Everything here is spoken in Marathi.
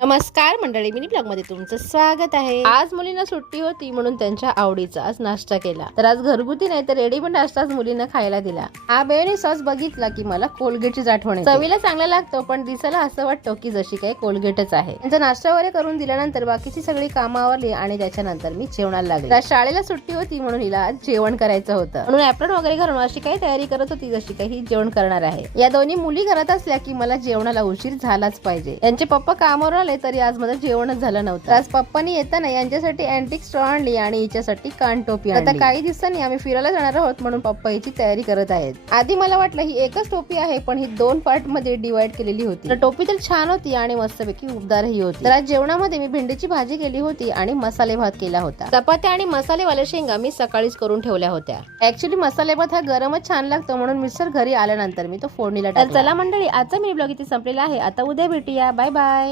नमस्कार मंडळी, मिनी ब्लॉग मध्ये तुमचं स्वागत आहे। आज मुलींना सुट्टी होती म्हणून त्यांच्या आवडीचा आज नाश्ता केला। तर आज घरगुती नाही तर रेडीमेड नाश्ताच मुलींना खायला दिला। हा बेळणी सॉस बघितला की मला कोलगेटची आठवण येते। चवीला चांगला लागतो पण दिसायला असं वाटतं की जशी काही कोलगेटच आहे। त्यांचा नाश्ता वगैरे करून दिल्यानंतर बाकीची सगळी कामं आवरली आणि त्याच्यानंतर मी जेवणाला लागले। तर शाळेला सुट्टी होती म्हणून हिला आज जेवण करायचं होतं, म्हणून ऍप्रॉन वगैरे घालून अशी काही तयारी करत होती जशी काही जेवण करणार आहे। या दोन्ही मुली घरात असल्या की मला जेवणाला उशीर झालाच पाहिजे। यांचे पप्पा कामावर आले तरी आज माझं जेवणच झालं नव्हतं। आज पप्पांनी येताना यांच्यासाठी अँटिक स्ट्रॉ आणली आणि हिच्यासाठी कान टोपी आणली। आता काही दिवसांनी आम्ही फिरायला जाणार आहोत म्हणून पप्पा हिची तयारी करत आहेत। आधी मला वाटलं ही एकच टोपी आहे पण ही दोन पार्ट मध्ये डिवाइड केलेली होती। तर टोपी तर छान होती आणि मस्तपैकी उबदारही होती। तर आज जेवणामध्ये मी भेंडीची भाजी केली होती आणि मसाले भात केला होता। चपात्या आणि मसालेवाल्या शेंगा मी सकाळीच करून ठेवल्या होत्या। ऍक्च्युली मसाले भात हा गरमच छान लागतो म्हणून मिस्टर घरी आल्यानंतर मी तो फोडणीला टाकला। तर चला मंडळी, आजचा मिनी ब्लॉग इथे संपलेला आहे। आता उद्या भेटूया, बाय बाय।